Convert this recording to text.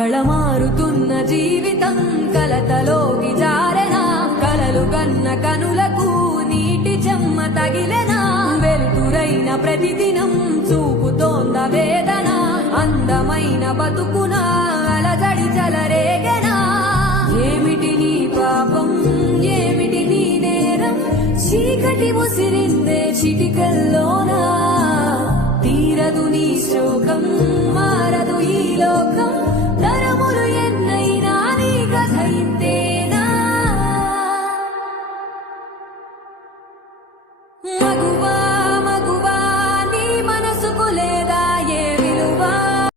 కళమారుతున్న జీవితం కలతలోకి జారెనా కలలు గన్న కనులకు నీటి చెమ్మ తగిలెనా వెలుతురైన ప్రతిదినం చూపుతోంద వేదన అందమైన బతుకునా